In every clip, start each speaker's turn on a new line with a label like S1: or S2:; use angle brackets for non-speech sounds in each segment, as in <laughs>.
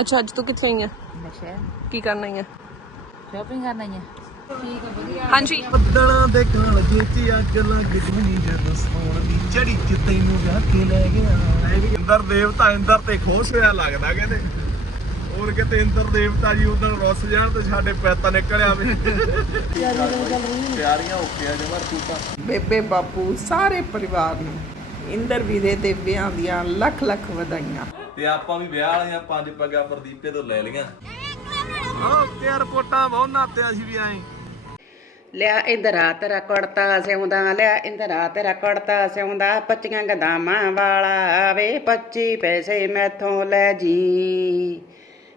S1: ਅੱਛਾ ਅੱਜ ਤੂੰ ਕਿੱਥੇ ਆਈ ਆ?
S2: ਨਸ਼ਾ।
S1: ਕੀ ਕਰਨਾ ਆਈ ਆ?
S2: ਸ਼ਾਪਿੰਗ ਕਰਨਾ ਠੀਕ ਹੈ ਵਧੀਆ।
S1: ਹਾਂਜੀ।
S3: ਬੱਦਲਾਂ ਦੇ ਗਾਲ ਜੇ ਚ ਅੱਗ ਲੱਗ ਜੂਨੀ ਜਦ ਸੌਣ ਦੀ। ਝੜੀ ਚ ਤੈਨੂੰ ਵਿਆਹ ਕੇ ਲੈ ਗਿਆ। ਇਹ ਵੀ ਇੰਦਰ ਦੇਵਤਾ ਇੰਦਰ ਤੇ ਖੁਸ਼ ਹੋਇਆ ਲੱਗਦਾ ਕਹਿੰਦੇ। ਹੋਰ ਕਿਤੇ ਇੰਦਰ ਦੇਵਤਾ ਜੀ ਉਦੋਂ ਰੁੱਸ ਜਾਣ ਤੇ ਸਾਡੇ ਪੈਤਾ ਨਿਕਲਿਆ ਵੇ। ਤਿਆਰੀਆਂ ਓਕੇ ਆ ਜਮਰ ਤੂੰ ਤਾਂ
S4: ਬੇਬੇ ਬਾਪੂ ਸਾਰੇ ਪਰਿਵਾਰ ਨੂੰ ਇੰਦਰ ਵੀਰੇ ਦੇ ਵਿਆਹ ਦੀਆਂ ਲੱਖ ਲੱਖ ਵਧਾਈਆਂ।
S3: ਤੇ ਆਪਾਂ ਵੀ ਵਿਆਹ ਵਾਲੀਆਂ ਪੰਜ ਪੱਗਾਂ ਪ੍ਰਦੀਪੇ ਤੋਂ ਲੈ ਲਈਆਂ। ਓਕੇ ਰਿਪੋਰਟਾਂ ਬਹੁਤ ਨਾਤੇ ਅਸੀਂ ਵੀ ਆਏ।
S5: ਲਿਆ ਇੰਦਰਾ ਤੇਰਾ ਕੁੜਤਾ ਸਿਉਂਦਾ ਲਿਆ ਇੰਦਰਾ ਤੇਰਾ ਕੁੜਤਾ ਸਿਉਂਦਾ ਪੱਚੀਆਂ ਗਦਾਮਾਂ ਵਾਲਾ ਵੇ 25 ਪੈਸੇ ਮੈਥੋਂ ਲੈ ਜੀ।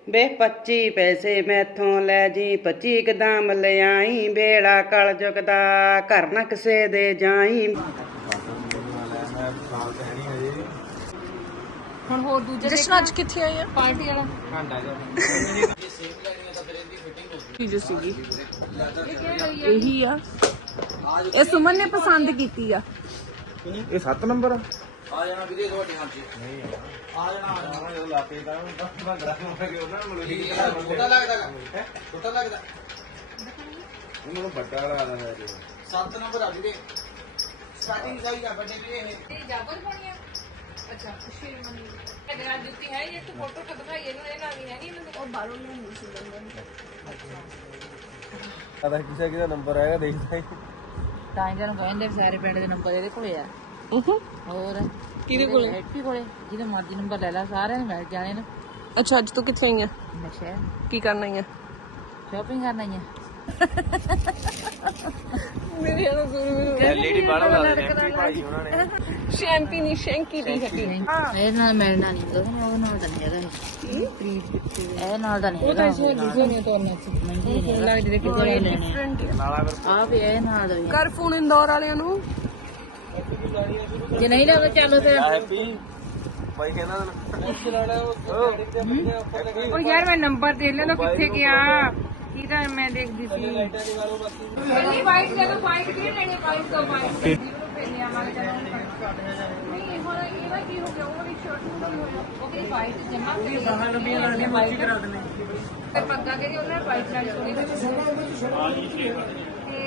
S5: ਵੇ 25 ਪੈਸੇ ਮੈਥੋਂ ਲੈ ਜੀ 25 ਗਦਾਮ ਲਿਆਈ ਬੇੜਾ ਕਲ ਜੁਗਦਾ ਘਰ ਨਾ ਕਿਸੇ ਦੇ ਜਾਈ।
S2: ਹੁਣ ਹੋਰ ਦੂਜੇ
S1: ਜਸ਼ਨ ਅੱਜ ਕਿੱਥੇ ਆਈ ਆ?
S2: ਪਾਰਟੀ ਵਾਲਾ।
S1: ਕੀ ਜੋ ਸੀਗੀ। ਇਹੀ ਆ? ਇਹ ਸੁਮਨ ਨੇ ਪਸੰਦ ਕੀਤੀ ਆ।
S3: ਇਹ 7 ਨੰਬਰ ਆ? ਆ ਜਾਣਾ ਵੀਰੇ ਤੁਹਾਡੇ ਹਾਂ ਜੀ ਨਹੀਂ ਆ ਜਾਣਾ ਆ ਜਾਣਾ ਜਦੋਂ ਲਾਪੇ ਦਾ ਭੰਗੜਾ ਮਾਰਾਂਗੇ ਉਹਨਾਂ ਨੂੰ ਮਿਲੂਗੀ ਛੋਟਾ ਲੱਗਦਾ ਹੈ ਛੋਟਾ ਲੱਗਦਾ ਉਹਨਾਂ ਨੂੰ ਵੱਡਾ ਲਗਾ ਦਿੰਦਾ ਜੀ 7 ਨੰਬਰ ਆ ਵੀਰੇ ਸਟਾਰਟਿੰਗ ਸਾਈਜ਼ ਆ ਵੱਡੇ ਵੀਰੇ ਇਹ
S2: ਜਾਗਰ ਪਾਣੀ ਆ। ਅੱਛਾ ਖੁਸ਼ੀ ਮੰਨੀ ਅਗਰ ਆ ਜੁੱਤੀ ਹੈ ਇਹ ਤਾਂ ਫੋਟੋ ਦਿਖਾਈ ਇਹਨੂੰ ਇਹ ਨਾਲ ਨਹੀਂ ਹੈ ਨਹੀਂ ਇਹਨਾਂ ਉਹ ਬਾਹਰੋਂ ਨਹੀਂ ਸੀ
S3: ਆਦਾ ਕਿਸੇ ਕਿਹਦਾ ਨੰਬਰ ਆਏਗਾ ਦੇਖਦਾ ਹੀ।
S2: ਤਾਂ ਇਹਨਾਂ ਨੂੰ ਕਹਿੰਦੇ ਵੀ ਸਾਰੇ ਪਿੰਡ ਦੇ ਨੰਬਰ ਇਹਦੇ ਕੋਲੇ ਆ। ਹੋਰ?
S1: ਕਿਹਦੇ ਕੋਲੇ?
S2: ਹੈਪੀ ਕੋਲੇ। ਜਿਹਦੇ ਮਰਜ਼ੀ ਨੰਬਰ ਲੈ ਲੈ ਸਾਰਿਆਂ ਨੂੰ ਮਿਲ ਜਾਣੇ ਨੇ।
S1: ਅੱਛਾ ਅੱਜ ਤੂੰ ਕਿੱਥੇ ਆਈ ਆ?
S2: ਨਸ਼ਾ।
S1: ਕੀ ਕਰਨਾ ਆਈ ਆ?
S2: ਸ਼ਾਪਿੰਗ ਕਰਨਾ ਹੈ
S1: ਮੇਰੇ ਨਾਲ ਗੁਰੂ
S3: ਲੇਡੀ ਬਾੜਾ ਲਾ ਐਮਪੀ ਭਾਈ ਉਹਨਾਂ ਨੇ। <laughs>
S1: ਸ਼ੈਂਪੀ ਨਹੀਂ ਸ਼ੈਂਕੀ ਦੀ ਹੱਟੀ
S2: ਇਹ ਨਾਲ ਮਿਲਣਾ ਨਹੀਂ ਉਹਦੇ ਨਾਲ ਉਹਦੇ ਨਾਲ ਤਾਂ ਨਹੀਂ ਹੈਗਾ ਇਹ। ਇਹ ਨਾਲ ਤਾਂ ਨਹੀਂ ਹੈਗਾ।
S1: ਕਿਸੇ ਨੇ ਤੋਰਨਾ ਸੀ
S2: ਮਹਿੰਗੀ ਨਹੀਂ
S1: ਲੱਗ ਜਿਹੜੇ
S2: ਕਿਤੇ ਲੈਣੇ
S1: ਡਿਫਰੈਂਟ
S2: ਆ। ਵੀ ਇਹ ਨਾਲ ਦਾ ਵੀ ਹੈ।
S1: ਕਰ ਫੋਨ ਇੰਦੌਰ ਵਾਲਿਆਂ ਨੂੰ।
S2: ਜੇ ਨਹੀਂ ਲੱਗਦਾ ਚੱਲ ਫਿਰ।
S3: ਹੈਪੀ ਭਾਈ ਕਹਿੰਦਾ
S6: ਉਹ ਯਾਰ ਮੈਂ ਨੰਬਰ ਦੇ ਲੈਣਾ ਕਿੱਥੇ ਗਿਆ? ਕੀ ਤਾਂ ਮੈਂ ਦੇਖਦੀ ਸੀ। ਨਹੀਂ ਵਾਈਟ ਲਓ ਵਾਈਟ ਕੀ ਲੈਣੀ ਵਾਈਟ ਤੋਂ ਵਾਈਟ ਨਹੀਂ ਹੁਣ ਇਹਦਾ ਕੀ ਹੋ ਗਿਆ? ਉਹ ਵੀ ਸ਼ਰਟ ਨੂੰ ਕੀ ਹੋਇਆ
S2: ਉਹ ਕਿ ਵਾਈਟ ਜਮਾ ਕਰੀ
S6: ਬਾਹਾਂ ਲੰਬੀਆਂ ਲੱਗਦੀਆਂ ਵਾਈਟ ਕਰਾ ਦੇਣੇ। ਤੇ ਪੱਗਾ ਕਿਹੜੀ ਉਹਨਾਂ ਨੇ ਵਾਈਟ ਨਾਲ ਸੋਣੀ ਤੇ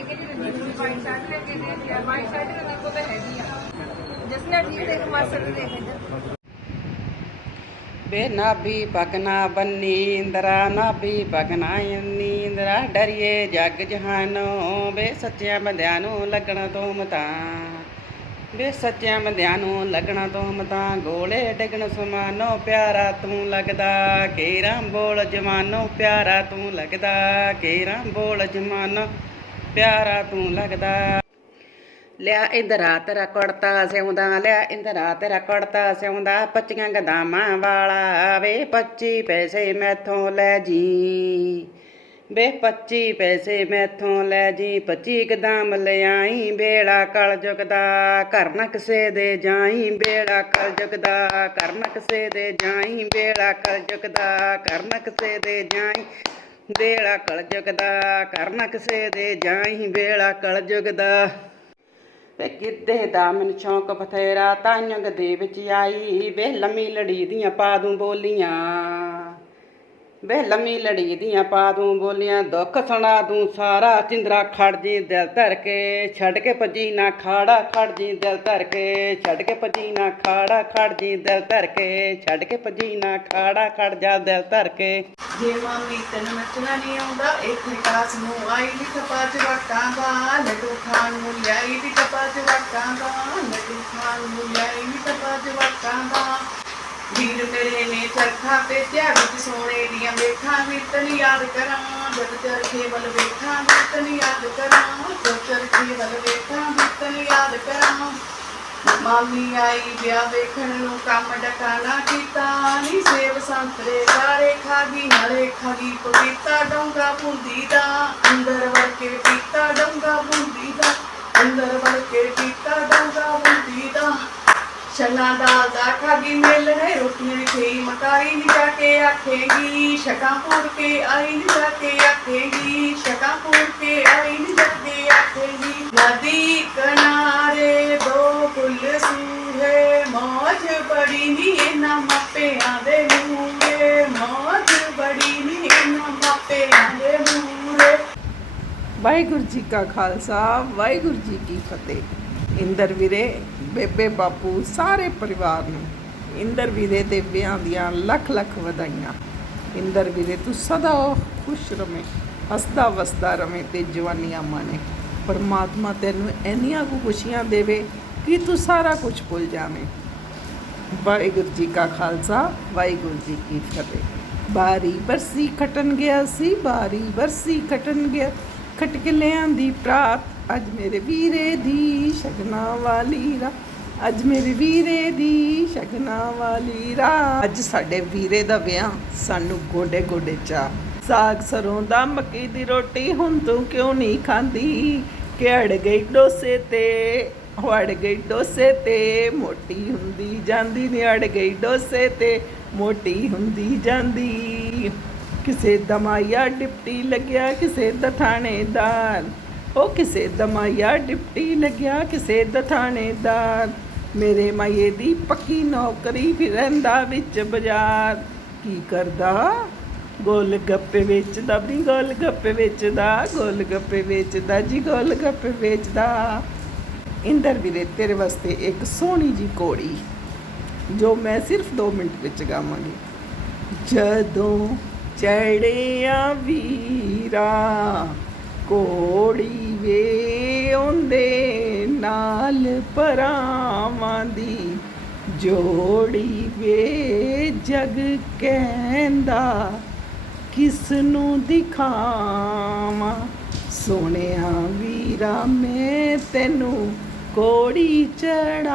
S6: ਕਿਹੜੀ ਰੰਜੀਤ ਦੀ ਵਾਈਟ ਸ਼ਰਟ ਲੈ ਕੇ ਦੇ ਵਾਈਟ ਸ਼ਰਟ ਮੇਰੇ ਕੋਲ ਤਾਂ ਹੈਗੀ ਆ। ਜਿਸਨੇ ਠੀਕ ਦੇਖ ਮਾਸਟਰ ਦੇ ਦੇਖ। ਇੱਧਰ
S5: ਬੇ ਨਾਭੀ ਪਗਨਾ ਬੰਨੀ ਇੰਦਰਾ ਨਾਭੀ ਇੰਨੀ ਇੰਦਰਾ। ਡਰੀਏ ਜਗ ਜਹਾਨੋਂ ਬੇ ਸੱਚਿਆਂ ਬੰਦਿਆਂ ਨੂੰ ਲੱਗਣਾ ਤੋਂ ਮਤਾਂ। ਬੇ ਸੱਚਿਆਂ ਬੰਦਿਆਂ ਨੂੰ ਲੱਗਣਾ ਤੋਂ ਮਤਾਂ। ਗੋਲੇ ਡਿਗਣ ਸਮਾਨੋ ਪਿਆਰਾ ਤੂੰ ਲੱਗਦਾ। ਕੇਰਾਂ ਬੋਲ ਜਮਾਨੋ ਪਿਆਰਾ ਤੂੰ ਲੱਗਦਾ। ਕੇਰਾਂ ਬੋਲ ਜਮਾਨੋ ਪਿਆਰਾ ਤੂੰ ਲੱਗਦਾ। ਲਿਆ ਇੰਦਰਾ ਤੇਰਾ ਕੁੜਤਾ ਸਿਉਂਦਾ, ਲਿਆ ਇੰਦਰਾ ਤੇਰਾ ਕੁੜਤਾ ਸਿਉਂਦਾ, ਪੱਚੀਆਂ ਗਦਾਮਾਂ ਵਾਲਾ ਵੇ 25 ਪੈਸੇ ਮੈਥੋਂ ਲੈ ਜੀ। ਵੇ 25 ਪੈਸੇ ਮੈਥੋਂ ਲੈ ਜੀ 25 ਗਦਾਮ ਲਿਆਈ ਬੇੜਾ ਕਲ ਜੁਗਦਾ, ਘਰ ਨਾ ਕਿਸੇ ਦੇ ਜਾਈ ਬੇੜਾ ਕਲ ਜੁਗਦਾ, ਘਰ ਨਾ ਕਿਸੇ ਦੇ ਜਾਈ ਬੇੜਾ ਕਲ ਜੁਗਦਾ, ਘਰ ਨਾ ਕਿਸੇ ਦੇ ਜਾਈ ਬੇੜਾ ਕਲ ਜੁਗਦਾ, ਘਰ ਨਾ ਕਿਸੇ ਦੇ ਜਾਈ ਬੇੜਾ ਕਲ ਜੁਗਦਾ। ਵੇ ਗਿੱਧੇ ਦਾ ਮੈਨੂੰ ਸ਼ੌਂਕ ਬਥੇਰਾ ਤਾਂਯੰਗ ਦੇ ਵਿੱਚ ਆਈ। ਵੇ ਲੰਮੀ ਲੜੀ ਦੀਆਂ ਪਾ ਦੂੰ ਬੋਲੀਆਂ। ਵੇ ਲੰਮੀ ਲੜੀ ਦੀਆਂ ਪਾ ਦੂੰ ਬੋਲੀਆਂ, ਦੁੱਖ ਸੁਣਾ ਦੂੰ ਸਾਰਾ। ਚਿੰਦਰਾ ਖੜ ਜੀ ਦਿਲ ਧਰ ਕੇ, ਛੱਡ ਕੇ ਭੱਜੀ ਨਾ ਖਾੜਾ, ਖੜ ਜੀ ਦਿਲ ਧਰ ਕੇ। ਛੱਡ ਕੇ ਭੱਜੀ ਨਾ ਖਾੜਾ, ਖੜ ਜੀ ਦਿਲ ਧਰ ਕੇ। ਛੱਡ ਕੇ ਭੱਜੀ ਨਾ ਖਾੜਾ, ਖੜ ਜਾ ਦਿਲ ਧਰ ਕੇ।
S4: ਜੇ ਮਾਮੀ ਤੈਨੂੰ ਨੱਚਣਾ ਨਹੀਂ ਆਉਂਦਾ, ਇੱਕ ਵਿਕਾਸ ਨੂੰ ਆਈ ਦੀ ਟਪਾ ਚ ਵਟਾਂ ਦਾ। ਲੱਡੂ ਖਾਣ ਨੂੰ ਲਿਆਈ ਦੀ ਟਪਾ ਚ ਵਟਾਂ ਦਾ। ਲੱਡੂ ਖਾਣ ਨੂੰ ਲਿਆਈ ਦੀ ਟਪਾ ਚ ਵਟਾਂ ਦਾ। ਵੀਰ ਮੇਰੇ ਨੇ ਚਰਖਾ ਤੇ ਵਿੱਚ ਸੋਨੇ ਦੀਆਂ ਵੇਖਾਂ ਵੀਰਤਨ ਯਾਦ ਕਰਾਂ ਜਦ ਚਰਖੇ ਵੱਲ ਵੇਖਾਂ ਵੀਰਤਨ ਯਾਦ ਕਰਾਂ ਜਦ ਚਰਖੇ ਵੱਲ ਵੇਖਾਂ ਵੀਰਤਨ ਯਾਦ ਕਰਾਂ। ਮਾਮੀ ਆਈ ਵਿਆਹ ਵੇਖਣ ਨੂੰ ਕੰਮ ਡਕਾਣਾ ਕੀਤਾ, ਨੀ ਸੇਬ ਸੰਤਰੇ ਸਾਰੇ ਖਾਗੀ, ਨਾਲੇ ਖਾਗੀ ਪਪੀਤਾ ਡੋਂਗਾ ਬੁੰਦੀ ਦਾ। ਅੰਦਰ ਵੜ ਕੇ ਪੀਤਾ ਡੋਂਗਾ ਬੁੰਦੀ ਦਾ, ਅੰਦਰ ਵੜ ਕੇ ਪੀਤਾ ਡੋਂਗਾ ਬੁੰਦੀ ਦਾ। ਚਨਾ ਦਾਲ ਦਾ ਖਾਗੀ ਮਿਲ ਹੈ, ਰੋਟੀਆਂ ਵੀ ਖਈ ਮਕਾਈ ਨਹੀਂ ਜਾ ਕੇ ਆਖੇਗੀ ਸ਼ਕਾਪੁਰ ਕੇ ਆਈ ਨਹੀਂ ਜਾ ਕੇ ਆਖੇਗੀ ਸ਼ਕਾਪੁਰ ਕੇ ਆਈ ਨਹੀਂ ਜਾ ਕੇ ਆਖੇਗੀ। ਨਦੀ ਕਿਨਾਰੇ ਦੋ ਫੁੱਲ ਸੂਹੇ ਮੌਜ ਬੜੀ ਨੀ ਇਹਨਾਂ ਮਾਪਿਆਂ ਦੇ ਮੂਹਰੇ ਮੌਜ ਬੜੀ ਨੀ ਇਹਨਾਂ ਮਾਪਿਆਂ ਦੇ ਮੂਹਰੇ
S7: ਵਾਹਿਗੁਰੂ ਜੀ ਕਾ ਖਾਲਸਾ, ਵਾਹਿਗੁਰੂ ਜੀ ਕੀ ਫਤਿਹ। ਇੰਦਰ ਵੀਰੇ ਬੇਬੇ ਬਾਪੂ ਸਾਰੇ ਪਰਿਵਾਰ ਨੂੰ ਇੰਦਰ ਵੀਰੇ ਦੇ ਵਿਆਹ ਦੀਆਂ ਲੱਖ ਲੱਖ ਵਧਾਈਆਂ। ਇੰਦਰ ਵੀਰੇ, ਤੂੰ ਸਦਾ ਖੁਸ਼ ਰਵੇਂ, ਹੱਸਦਾ ਵਸਦਾ ਰਵੇਂ ਤੇ ਜਵਾਨੀਆਂ ਮਾਣੇ। ਪਰਮਾਤਮਾ ਤੈਨੂੰ ਇੰਨੀਆਂ ਕੁ ਖੁਸ਼ੀਆਂ ਦੇਵੇ ਕਿ ਤੂੰ ਸਾਰਾ ਕੁਝ ਭੁੱਲ ਜਾਵੇਂ। ਵਾਹਿਗੁਰੂ ਜੀ ਕਾ ਖਾਲਸਾ, ਵਾਹਿਗੁਰੂ ਜੀ ਕੀ ਫਤਿਹ। ਬਾਰੀ ਬਰਸੀ ਖਟਣ ਗਿਆ ਸੀ, ਬਾਰੀ ਬਰਸੀ ਖਟਣ ਗਿਆ। ਖਟਕਲਿਆਂ ਦੀ ਲਿਆਂਦੀ ਪ੍ਰਾਤ ਅੱਜ ਮੇਰੇ ਵੀਰੇ ਦੀ ਸ਼ਗਨਾ ਵਾਲੀ ਰਾ ਅੱਜ ਮੇਰੇ ਵੀਰੇ ਦੀ ਸ਼ਗਨਾ ਵਾਲੀ ਰਾ ਅੱਜ ਸਾਡੇ ਵੀਰੇ ਦਾ ਵਿਆਹ, ਸਾਨੂੰ ਗੋਡੇ ਗੋਡੇ ਚਾ ਸਾਗ ਸਰੋਂ ਦਾ ਮੱਕੀ ਦੀ ਰੋਟੀ, ਹੁਣ ਤੂੰ ਕਿਉਂ ਨਹੀਂ ਖਾਂਦੀ? ਕਿਹੜ ਗਈ ਡੋਸੇ ਤੇ ਵੜ ਗਈ ਡੋਸੇ ਤੇ, ਮੋਟੀ ਹੁੰਦੀ ਜਾਂਦੀ ਨੀ, ਅੜ ਗਈ ਡੋਸੇ ਤੇ, ਮੋਟੀ ਹੁੰਦੀ ਜਾਂਦੀ। ਕਿਸੇ ਦਮਾਇਆ ਡਿਪਟੀ ਲੱਗਿਆ, ਕਿਸੇ ਦਾ ਥਾਣੇਦਾਰ। ਉਹ ਕਿਸੇ ਦਮਾਇਆ ਡਿਪਟੀ ਲੱਗਿਆ, ਕਿਸੇ ਦਾ ਥਾਣੇਦਾਰ ਮੇਰੇ ਮਾਏ ਦੀ ਪੱਕੀ ਨੌਕਰੀ ਫਿਰ ਰਹਿੰਦਾ ਵਿੱਚ ਬਾਜ਼ਾਰ। ਕੀ ਕਰਦਾ? ਗੋਲ ਗੱਪੇ ਵੇਚਦਾ ਵੀ ਗੋਲ ਗੱਪੇ ਵੇਚਦਾ, ਗੋਲ ਗੱਪੇ ਵੇਚਦਾ ਜੀ, ਗੋਲ ਗੱਪੇ ਵੇਚਦਾ। ਇੰਦਰ ਵੀਰੇ, ਤੇਰੇ ਵਾਸਤੇ ਇੱਕ ਸੋਹਣੀ ਜੀ ਕੋੜੀ ਜੋ ਮੈਂ ਸਿਰਫ 2 ਮਿੰਟ ਵਿੱਚ ਗਾਵਾਂਗੀ। ਜਦੋਂ ਚੜਿਆ ਵੀਰਾ ਕੋੜੀ ਵੇ ਉਹਦੇ ਨਾਲ ਪਰਾਵਾਂ ਦੀ ਜੋੜੀ ਵੇ ਜਗ ਕਹਿੰਦਾ ਕਿਸ ਨੂੰ ਦਿਖਾਵਾਂ? ਸੋਹਣਿਆ ਵੀਰਾ ਮੈਂ ਤੈਨੂੰ ਕੋੜੀ ਚੜਾਵਾਂ।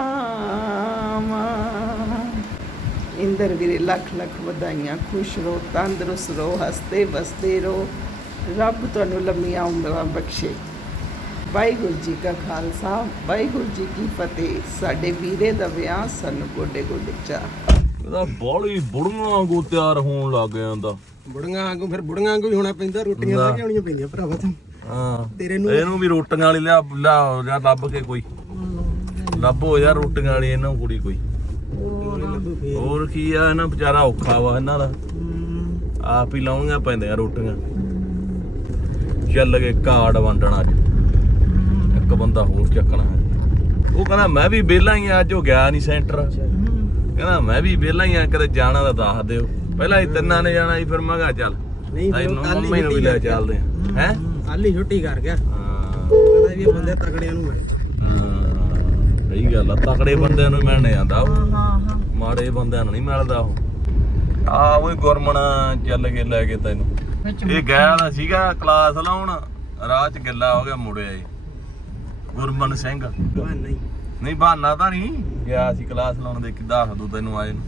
S7: ਇੰਦਰ ਵੀਰੇ, ਲੱਖ ਲੱਖ ਵਧਾਈਆਂ, ਖੁਸ਼ ਰਹੋ, ਤੰਦਰੁਸਤ ਰਹੋ, ਹੱਸਦੇ ਵਸਦੇ ਰਹੋ। ਰੱਬ ਤੁਹਾਨੂੰ ਲੰਮੀਆਂ ਉਮਰਾਂ ਬਖਸ਼ੇ। ਵਾਹਿਗੁਰੂ ਜੀ ਕਾ ਖਾਲਸਾ ਵਾਹਿਗੁਰੂ ਜੀ ਕੀ ਫਤਿਹ। ਸਾਡੇ ਵੀਰੇ ਦਾ ਵਿਆਹ ਸਾਨੂੰ ਗੋਡੇ ਗੋਡੇ ਚਾ
S3: ਇਹਦਾ ਬਾਲੀ ਬੁੜੀਆਂ ਵਾਂਗੂ ਤਿਆਰ ਹੋਣ ਲੱਗ ਜਾਂਦਾ।
S8: ਬੁੜੀਆਂ ਵਾਂਗੂ ਫਿਰ ਬੁੜੀਆਂ ਵਾਂਗੂ ਹੀ ਹੋਣਾ ਪੈਂਦਾ ਰੋਟੀਆਂ ਲਾ ਕੇ ਆਉਣੀਆਂ ਪੈਂਦੀਆਂ ਭਰਾਵਾ ਤੂੰ।
S3: ਹਾਂ।
S8: ਤੇਰੇ ਨੂੰ
S3: ਇਹਨੂੰ ਵੀ ਰੋਟੀਆਂ ਵਾਲੀ ਲਿਆ ਲਿਆ ਜਾਂ ਲੱਭ ਕੇ ਕੋਈ। ਲੱਭੋ ਯਾਰ ਰੋਟੀਆਂ ਵਾਲੀ ਇਹਨਾਂ ਨੂੰ ਕੁੜੀ ਕੋਈ। ਹੋਰ ਕੀ। ਆ ਇਹਨਾਂ ਵਿਚਾਰਾ ਔਖਾ ਵਾ ਇਹਨਾਂ ਦਾ। ਆਪ ਹੀ ਲਾਉਣੀਆਂ ਪੈਂਦੀਆਂ ਰੋਟੀਆਂ। ਚੱਲ ਗਏ ਕਾਰਡ ਵੰਡਣ ਅੱਜ। ਇੱਕ ਬੰਦਾ ਹੋਰ ਚੱਕਣਾ ਹੈ। ਉਹ ਕਹਿੰਦਾ ਮੈਂ ਵੀ ਵਿਹਲਾ ਹੀ ਆ ਅੱਜ ਉਹ ਗਿਆ ਨਹੀਂ ਸੈਂਟਰ। ਕਹਿੰਦਾ ਮੈਂ ਵੀ ਵਿਹਲਾ ਹੀ ਆ ਕਦੇ ਜਾਣਾ ਤਾਂ ਦੱਸ ਦਿਓ। ਪਹਿਲਾਂ ਹੀ ਤਿੰਨਾਂ ਨੇ ਜਾਣਾ ਸੀ ਫਿਰ ਮੈਂ ਕਿਹਾ ਚੱਲ
S8: ਨਹੀਂ ਫਿਰ
S3: ਮੰਮੀ ਨੂੰ ਵੀ ਲੈ ਚੱਲਦੇ ਆ। ਹੈ।
S8: ਕੱਲ ਹੀ ਛੁੱਟੀ ਕਰ ਗਿਆ।
S3: ਹਾਂ।
S8: ਕਹਿੰਦਾ ਵੀ ਇਹ ਬੰਦੇ ਤਕੜਿਆਂ ਨੂੰ ਮਿਲੇ
S3: ਹਾਂ, ਸਹੀ ਗੱਲ ਆ ਤਕੜੇ ਬੰਦਿਆਂ ਨੂੰ ਹੀ ਮਿਲਣੇ ਆਂਦਾ ਉਹ। ਮਾੜੇ ਬੰਦਿਆਂ ਨੂੰ ਨਹੀਂ ਮਿਲਦਾ ਉਹ। ਆ ਉਹ ਗੁਰਮਣ ਚੱਲ ਕੇ ਲੈ ਕੇ ਤੈਨੂੰ। ਇਹ ਗਿਆ ਦਾ ਸੀਗਾ ਕਲਾਸ ਲਾਉਣ। ਰਾਹ ਚ ਗਿੱਲਾ ਹੋ ਗਿਆ ਮੁੜਿਆ ਏ ਗੁਰਮਨ ਸਿੰਘ।
S8: ਬਾ ਨਹੀਂ
S3: ਨਹੀਂ ਬਹਾਨਾ ਤਾਂ ਨਹੀਂ। ਗਿਆ ਸੀ ਕਲਾਸ ਲਾਉਣ ਦੇ ਕਿ ਦੱਸ ਦੋ ਤੈਨੂੰ ਆਏ ਨੂੰ।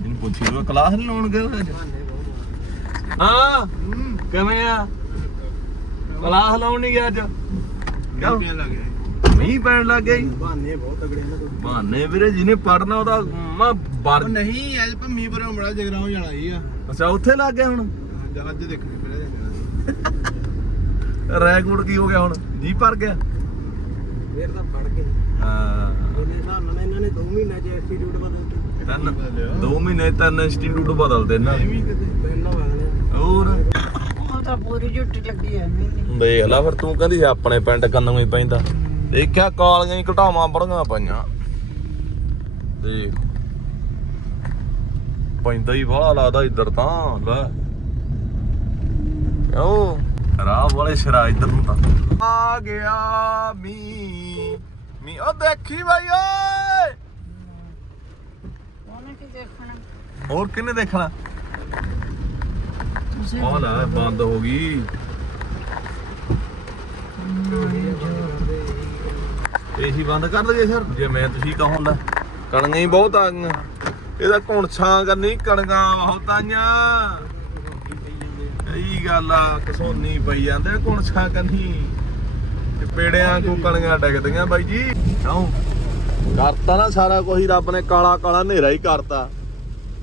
S3: ਇਹਨੂੰ ਪੁੱਛੀ ਉਹ ਕਲਾਸ ਨੀ ਲਾਉਣ ਗਿਆ ਅੱਜ? ਹਾਂ ਕਿਵੇਂ ਆ? ਕਲਾਸ ਲਾਉਣ ਨਹੀਂ ਗਿਆ ਅੱਜ? ਕਿਉਂ?
S8: ਲੱਗੇ
S3: ਮੀਂਹ ਪੈਣ ਲੱਗ ਗਿਆ
S8: ਬਹਾਨੇ ਬਹੁਤ ਤਗੜੇ ਨੇ
S3: ਬਹਾਨੇ ਵੀਰੇ ਜਿਹਨੇ ਪੜਨਾ ਉਹਦਾ ਮਾ ਬਰ
S8: ਨਹੀਂ ਅੱਜ ਭੰਮੀ ਪਰ ਬੜਾ ਜਗਰਾਉਂ ਜਾਣਾ ਹੀ ਆ।
S3: ਅੱਛਾ ਉੱਥੇ ਲੱਗ ਗਿਆ ਹੁਣ?
S8: ਅੱਜ ਦੇਖਣੇ ਪਹਿਲੇ <laughs>
S3: ਰੈਕੋਰਡ ਕੀ ਹੋ ਗਿਆ ਹੁਣ? ਜੀ ਭਰ ਗਿਆ।
S8: ਫੇਰ ਤਾਂ ਪੜ ਕੇ
S3: ਹਾਂ।
S8: ਉਹਨੇ ਹਿਸਾਬ ਨਾਲ ਇਹਨਾਂ ਨੇ 2 ਮਹੀਨੇ ਚ ਇੰਸਟੀਚਿਊਟ ਬਦਲਤੇ
S3: ਤਿੰਨ ਦੋ ਮਹੀਨੇ ਤਿੰਨ ਇੰਸਟੀਟਿਊਟ ਬਦਲਦੇ ਨਾ।
S8: ਵੀ ਕਿਤੇ ਪਹਿਲਾਂ ਬਦਲਿਆ
S3: ਹੋਰ?
S7: ਉਹ ਤਾਂ ਪੂਰੀ ਝੁੱਟੀ ਲੱਗੀ ਐ
S3: ਦੇਖ ਲੈ ਫਿਰ ਤੂੰ ਕਹਿੰਦੀ ਸੀ ਆਪਣੇ ਪਿੰਡ ਕੰਨੋਂ ਹੀ ਪੈਂਦਾ। ਦੇਖਿਆ ਕਾਲੀਆਂ ਹੀ ਘਟਾਵਾਂ ਬੜੀਆਂ ਪਈਆਂ। ਦੇਖ। ਪੈਂਦਾ ਹੀ ਬਾਹਲਾ ਲੱਗਦਾ ਇੱਧਰ ਤਾਂ ਲੈ। ਓ ਰਾਹ ਵਾਲੇ ਸ਼ਰਾ ਇੱਧਰ ਨੂੰ ਤਾਂ। ਆ ਗਿਆ ਮੀ ਮੀ ਉਹ ਦੇਖੀ ਬਾਈ ਓਏ!
S7: ਉਹਨੇ ਕੀ ਦੇਖਣਾ?
S3: ਹੋਰ ਕਿੰਨੇ ਦੇਖਣਾ? ਉਹ ਲੈ ਬੰਦ ਹੋ ਗਈ। ਇਹੀ ਬੰਦ ਕਰ ਦਈਏ ਸਰ ਜੇ ਮੈਂ ਤੁਸੀਂ ਕਹੋ ਲੈ ਕਣੀਆਂ ਹੀ ਬਹੁਤ ਆ ਗਈਆਂ। ਇਹਦਾ ਘੁਣਛਾਂ ਕਰਨੀ ਕਣੀਆਂ ਬਹੁਤ ਆਈਆਂ। ਇਹੀ ਗੱਲ ਆ ਕਸੋਨੀ ਪਈ ਜਾਂਦੇ ਘੁਣਛਾਂ ਕਰਨੀ। ਪੇੜਿਆਂ ਕੋ ਕਣੀਆਂ ਡਿੱਗਦੀਆਂ ਬਾਈ ਜੀ। ਕਿਉਂ? ਕਰਤਾ ਨਾ ਸਾਰਾ ਕੁਝ ਰੱਬ ਨੇ ਕਾਲਾ ਕਾਲਾ ਹਨੇਰਾ ਹੀ ਕਰਤਾ।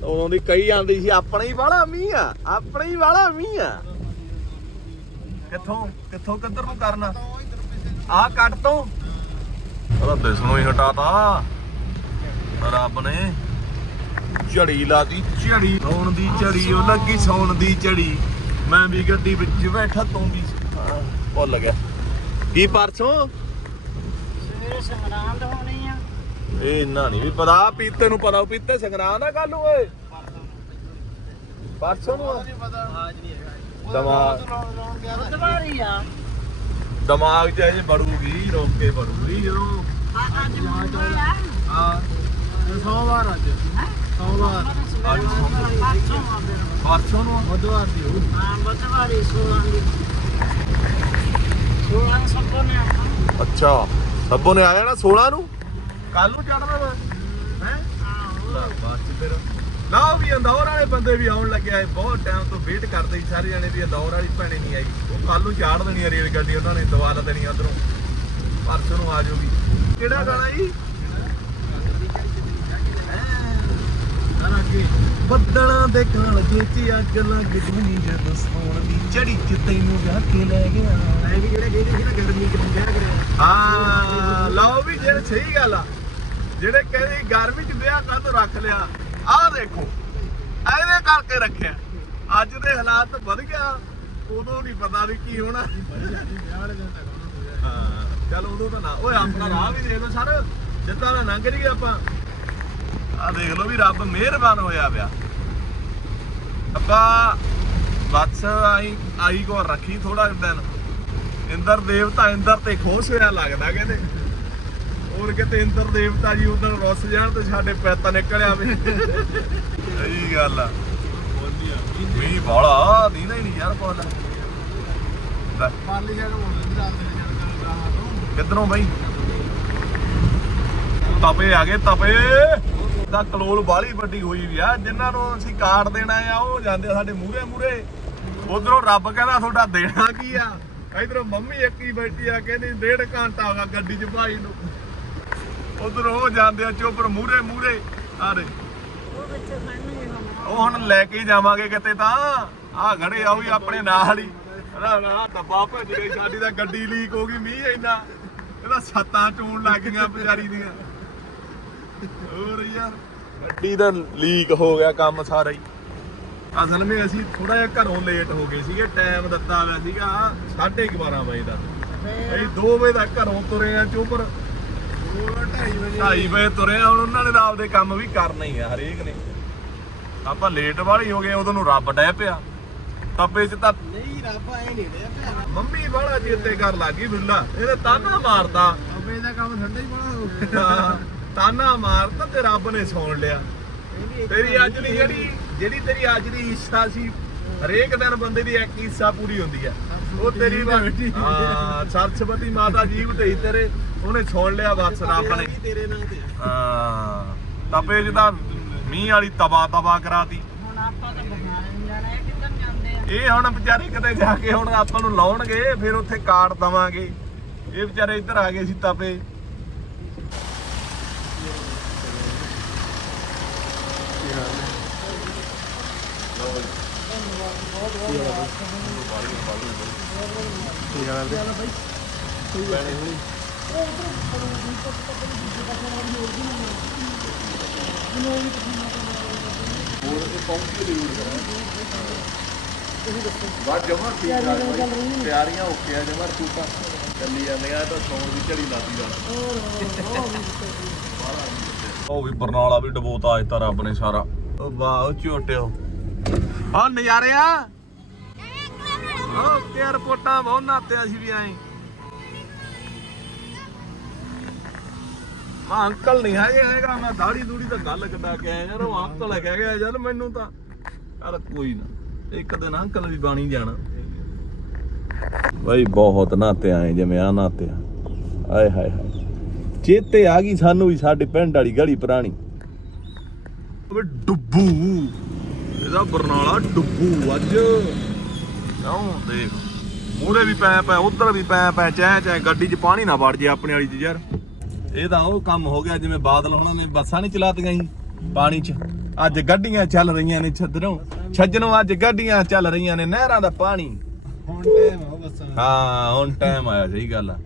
S3: ਉਦੋਂ ਦੀ ਕਹੀ ਜਾਂਦੀ ਸੀ, ਆਪਣਾ ਹੀ ਵਾਲਾ ਮੀਂਹ ਆ, ਆਪਣਾ ਹੀ ਵਾਲਾ ਮੀਂਹ ਆ। ਕਿੱਥੋਂ? ਕਿੱਥੋਂ ਕਿੱਧਰ ਨੂੰ ਕਰਨਾ? ਆ ਕੱਟ ਤੋਂ। ਉਹਦਾ ਦਿਸਣੋਂ ਹੀ ਹਟਾਤਾ। ਰੱਬ ਨੇ ਝੜੀ ਲਾਤੀ ਝੜੀ। ਸੌਣ ਦੀ ਝੜੀ, ਉਹ ਲੱਗੀ ਸੌਣ ਦੀ ਝੜੀ। ਮੈਂ ਵੀ ਗੱਡੀ ਵਿੱਚ ਬੈਠਾ, ਤੂੰ ਵੀ ਭੁੱਲ ਗਿਆ। ਕੀ ਪਰਸੋਂ?
S5: ਸਵੇਰੇ ਸੰਗਰਾਂਦ ਹੋਣੀ ਆ।
S3: ਇਹ ਇੰਨਾ ਨਹੀਂ ਵੀ ਪਤਾ ਪੀਤੇ ਨੂੰ ਪਤਾ ਪੀਤੇ ਸੰਗਰਾਂ ਦਾ ਕੱਲ ਓਏ। ਪਰਸੋਂ ਨੂੰ ਆ? ਦਿਮਾਗ
S5: ਬੁੱਧਵਾਰੀ ਆ।
S3: ਦਿਮਾਗ ਚ ਅਜੇ ਬੜੂਗੀ ਰੋਕ ਕੇ ਬੜੂਗੀ ਜਦੋਂ
S5: ਅੱਜ ਆ
S3: ਹਾਂ
S8: ਸੋਮਵਾਰ ਅੱਜ। ਸੋਮਵਾਰ।
S3: ਅੱਜ ਸੋਮਵਾਰ।
S5: ਪਰਸੋਂ ਆ
S3: ਨੂੰ ਆ?
S8: ਬੁੱਧਵਾਰ ਦੀ
S5: ਹਾਂ ਬੁੱਧਵਾਰੀ 16 ਦੀ। 16 ਸਭੋ ਨੇ ਆਉਣਾ।
S3: ਅੱਛਾ ਸੱਬੋ ਨੇ ਆ ਜਾਣਾ 16 ਨੂੰ? ਕੱਲ ਨੂੰ ਚੜਨਾ ਵਾ। ਹੈ? ਬਸ ਫਿਰ। ਨਾ ਵੀ ਅੰਦੌਰ ਵਾਲੇ ਬੰਦੇ ਵੀ ਆਉਣ ਲੱਗਿਆ ਇਹ ਬਹੁਤ ਟਾਈਮ ਤੋਂ ਵੇਟ ਕਰਦੇ ਸੀ ਸਾਰੇ ਜਣੇ ਵੀ ਅੰਦੌਰ ਵਾਲੀ ਭੈਣੇ ਨਹੀਂ ਆਈ। ਉਹ ਕੱਲ ਨੂੰ ਚਾੜ ਦੇਣੀ ਆ ਰੇਲ ਗੱਡੀ ਉਹਨਾਂ ਨੇ ਦਵਾ ਲਾ ਦੇਣੀ ਉਧਰੋਂ। ਪਰਸੋਂ ਨੂੰ ਆ ਜਾਊਗੀ। ਕਿਹੜਾ ਗਾਣਾ ਜੀ? ਬੱਦਲਾਂ ਦੇ ਕਾਲ ਚ ਅੱਗ ਲੱਗ ਜੂਨੀ ਜਦ ਸੌਣ ਦੀ। ਚੜੀ ਚ ਤੈਨੂੰ ਵਿਆਹ ਕੇ ਲੈ ਗਿਆ।
S8: ਐ ਵੀ ਜਿਹੜੇ ਕਹਿੰਦੇ ਸੀ ਨਾ ਗਰਮੀ ਚ ਵਿਆਹ ਕਰਿਆ
S3: ਹਾਂ ਲਓ ਵੀ ਜਿਹੜੇ ਸਹੀ ਗੱਲ ਆ। ਜਿਹੜੇ ਕਹਿੰਦੇ ਗਰਮੀ ਚ ਵਿਆਹ ਕਾਹਤੋਂ ਰੱਖ ਲਿਆ ਆਹ ਦੇਖੋ ਇਹਦੇ ਕਰਕੇ ਰੱਖਿਆ। ਅੱਜ ਦੇ ਹਾਲਾਤ ਵਧ ਗਿਆ। ਉਦੋਂ ਨਹੀਂ ਪਤਾ ਵੀ ਕੀ ਹੋਣਾ। ਹਾਂ ਚਲ ਉਦੋਂ ਤਾਂ ਨਾ। ਓਏ ਆਪਣਾ ਰਾਹ ਵੀ ਦੇਖ ਲਓ ਸਰ। ਜਿੱਦਾਂ ਦਾ ਲੰਘ ਰਹੀ ਆਪਾਂ। ਆ ਦੇਖ ਲਓ ਵੀ ਰੱਬ ਮਿਹਰਬਾਨ ਹੋਇਆ ਪਿਆ। ਆਪਾਂ ਬਸ ਆਈ ਆਈ ਕੋ ਰੱਖੀ ਥੋੜਾ ਦਿਨ। ਇੰਦਰ ਦੇਵਤਾ ਇੰਦਰ ਤੇ ਖੁਸ਼ ਹੋਇਆ ਲੱਗਦਾ ਕਹਿੰਦੇ ਹੋਰ ਕਿਤੇ ਇੰਦਰ ਦੇਵਤਾ ਜੀ ਉਦੋਂ ਰੁੱਸ ਜਾਣ ਤੇ ਸਾਡੇ ਪੈਤਾ ਨਿਕਲਿਆ ਵੇ। ਸਹੀ ਗੱਲ ਆ। ਮੀਂਹ ਬਾਲਾ ਦੀਨਾ ਹੀ ਨਹੀਂ ਯਾਰ ਕੋਲ
S8: ਪਾਰਲੀ ਸ਼ਹਿਰ ਨੂੰ ਬੋਲਦੇ ਰਾਤ ਦੇ
S3: ਕਿੱਧਰੋਂ ਬਾਈ? ਤਪੇ ਆ ਗਏ ਤਪੇ। ਦਾ ਕਲੋਲ ਬਾਲੀ ਵੱਡੀ ਹੋਈ ਵੀ ਆ। ਜਿਨ੍ਹਾਂ ਨੂੰ ਅਸੀਂ ਕਾਰਡ ਦੇਣਾ ਆ, ਉਹ ਜਾਂਦੇ ਸਾਡੇ ਮੂਹਰੇ ਮੂਹਰੇ। ਉਧਰੋਂ ਰੱਬ ਕਹਿੰਦਾ ਤੁਹਾਡਾ ਦੇਣਾ ਕੀ ਆ? ਇਧਰੋਂ ਮੰਮੀ ਇੱਕ ਬੈਠੀ ਆ, ਕਹਿੰਦੀ ਡੇਢ ਘੰਟਾ ਹੋ ਗਿਆ ਗੱਡੀ 'ਚ ਭਾਈ ਨੂੰ। ਉਧਰੋਂ ਉਹ ਜਾਂਦੇ ਆ ਚੋਪਰ ਮੂਹਰੇ ਮੂਹਰੇ। ਆਰੇ। ਉਹ ਹੁਣ ਲੈ ਕੇ ਜਾਵਾਂਗੇ ਕਿਤੇ ਤਾਂ। ਆ ਖੜੇ ਆ, ਉਹ ਆਪਣੇ ਨਾਲ ਹੀ। ਨਾ ਨਾ ਡੱਬਾ ਭੱਜ ਗਈ ਸਾਡੀ ਤਾਂ ਗੱਡੀ ਲੀਕ ਹੋ ਗਈ, ਮੀਂਹ ਇੰਨਾ। ਇਹਦਾ ਛੱਤਾਂ ਚੋਣ ਲੱਗ ਗਈਆਂ ਵਿਚਾਰੀ ਦੀਆਂ। ਹੋਰ ਯਾਰ ਗੱਡੀ ਦਾ ਲੀਕ ਹੋ ਗਿਆ ਕੰਮ ਸਾਰਾ ਹੀ। ਅਸਲ ਵਿੱਚ ਅਸੀਂ ਥੋੜਾ ਜਿਹਾ ਘਰੋਂ ਲੇਟ ਹੋ ਗਏ ਸੀਗੇ ਟਾਈਮ ਦਿੱਤਾ ਹੋਇਆ ਸੀਗਾ 12:30 ਵਜੇ ਦਾ। ਅਸੀਂ 2 ਵਜੇ ਤੱਕ ਘਰੋਂ ਤੁਰੇ ਆ ਚੋਪਰ।
S8: 2:30 ਵਜੇ।
S3: 2:30 ਵਜੇ ਤੁਰੇ ਆ ਹੁਣ ਉਹਨਾਂ ਨੇ ਤਾਂ ਆਪਦੇ ਕੰਮ ਵੀ ਕਰਨਾ ਹੀ ਆ ਹਰੇਕ ਨੇ। ਆਪਾਂ ਲੇਟ ਵਾਲੀ ਹੋ ਗਏ ਉਦੋਂ ਨੂੰ ਰੱਬ ਡੈ ਪਿਆ। ਤਪੇ ਚ ਤਾਂ
S8: ਨਹੀਂ ਰੱਬ ਐ ਨਹੀਂ ਰਿਹਾ
S3: ਮੰਮੀ ਬਾਹਲਾ ਚੇਤੇ ਕਰ ਲੱਗੀ ਬਿੱਲਾ ਇਹਨੇ ਤਾਨਾ ਮਾਰਦਾ
S8: ਅਬੇ ਦਾ ਕੰਮ ਠੰਡਾ ਹੀ ਬੜਾ ਹੋ ਗਿਆ।
S3: ਤਾਨਾ ਮਾਰਦਾ ਤੇ ਰੱਬ ਨੇ ਸੁਣ ਲਿਆ। ਤੇਰੀ ਅੱਜ ਦੀ ਜਿਹੜੀ ਜਿਹੜੀ ਤੇਰੀ ਅੱਜ ਦੀ ਇੱਛਾ ਸੀ ਹਰੇਕ ਦਿਨ ਬੰਦੇ ਦੀ ਇੱਕ ਇੱਛਾ ਪੂਰੀ ਹੁੰਦੀ ਆ। ਉਹ ਤੇਰੀ ਹਾਂ ਸਰਸਵਤੀ ਮਾਤਾ ਜੀਵ ਤੇ ਤੇਰੇ ਉਹਨੇ ਸੁਣ ਲਿਆ ਬਸ ਰੱਬ ਨੇ।
S8: ਤੇਰੇ ਨਾਂ ਤੇ
S3: ਹਾਂ ਤਪੇ ਮੀਂਹ ਵਾਲੀ ਤਬਾ ਤਬਾ ਕਰਾਤੀ।
S5: ਹੁਣ ਆਪਾਂ ਤਾਂ ਬਹਾਨੇ ਨਹੀਂ ਜਾਣਾ ਇਹ ਕਿੱਧਰ ਜਾਂਦੇ ਆ?
S3: ਇਹ ਹੁਣ ਵਿਚਾਰੇ ਕਿਤੇ ਜਾ ਕੇ ਹੁਣ ਆਪਾਂ ਨੂੰ ਲਾਉਣਗੇ ਫਿਰ ਉੱਥੇ ਕਾਰਡ ਦਵਾਂਗੇ। ਇਹ ਵਿਚਾਰੇ ਇੱਧਰ ਆ ਗਏ ਸੀ ਤਪੇ। ਬਾਅਦ ਜਮਾ ਠੀਕ ਠਾਕ ਬਾਈ। ਤਿਆਰੀਆਂ ਓਕੇ ਆ। ਜਮਾ ਤੂੰ ਚੱਲੀ ਜਾਂਦੀਆਂ ਤਾਂ ਸੌਣ ਦੀ ਝੜੀ ਲਾਤੀ ਦਾ ਉਹ ਵੀ ਬਰਨਾਲਾ ਵੀ ਡਬੋਤਾ ਅੱਜ ਤਾਂ ਰੱਬ ਨੇ ਸਾਰਾ। ਉਹ ਵਾਹ ਝੋਟਿਓ। ਆ ਨਜ਼ਾਰੇ ਆ। ਓਕੇ ਰਿਪੋਰਟਾਂ ਬਹੁਤ ਨਾਤੇ ਅਸੀਂ ਵੀ ਆਏ। ਮੈਂ ਅੰਕਲ ਨਹੀਂ ਹੈਗੇ, ਹੈਗਾ ਮੈਂ ਦਾੜੀ ਦੂੜੀ ਤਾਂ ਗੱਲ ਕਟਾ ਕੇ ਆਇਆ ਯਾਰ, ਉਹ ਅੰਕਲ ਹੈ ਗਿਆ ਯਾਰ ਮੈਨੂੰ ਤਾਂ। ਯਾਰ ਕੋਈ ਨਾ, ਇੱਕ ਦਿਨ ਅੰਕਲ ਵੀ ਬਾਣੀ ਜਾਣਾ। ਬਈ ਬਹੁਤ ਨਾਤੇ ਆਏ, ਜਿਵੇਂ ਆ ਨਾਤੇ ਆਏ ਹਾਏ ਹਾਏ। ਚੇਤੇ ਆ ਗਈ ਸਾਨੂੰ ਵੀ ਸਾਡੇ ਪਿੰਡ ਵਾਲੀ ਗਲੀ ਪੁਰਾਣੀ। ਓਏ ਡੁੱਬੂ। ਇਹਦਾ ਬਰਨਾਲਾ ਡੁੱਬੂ ਅੱਜ। ਆਉਂ ਦੇਖ। ਮੂਰੇ ਵੀ ਪੈ ਪੈ ਉਧਰ ਵੀ ਪੈ ਪੈ ਚੈ ਚੈ ਗੱਡੀ 'ਚ ਪਾਣੀ ਨਾ ਵੜ ਜੇ ਆਪਣੇ ਵਾਲੀ 'ਚ ਯਾਰ। ਇਹ ਤਾਂ ਉਹ ਕੰਮ ਹੋ ਗਿਆ ਜਿਵੇਂ ਬਾਦਲ ਹੁਣਾਂ ਨੇ ਬੱਸਾਂ ਨਹੀਂ ਚਲਾਤੀਆਂ ਸੀ ਪਾਣੀ 'ਚ। ਅੱਜ ਗੱਡੀਆਂ ਚੱਲ ਰਹੀਆਂ ਨੇ ਛੱਜਣੋਂ ਛੱਜਣੋਂ ਅੱਜ ਗੱਡੀਆਂ ਚੱਲ ਰਹੀਆਂ ਨੇ ਨਹਿਰਾਂ ਦਾ ਪਾਣੀ।
S8: ਹੁਣ ਟਾਈਮ ਆ ਬੱਸਾਂ
S3: ਹਾਂ ਹੁਣ ਟਾਈਮ ਆਇਆ ਸਹੀ ਗੱਲ ਆ।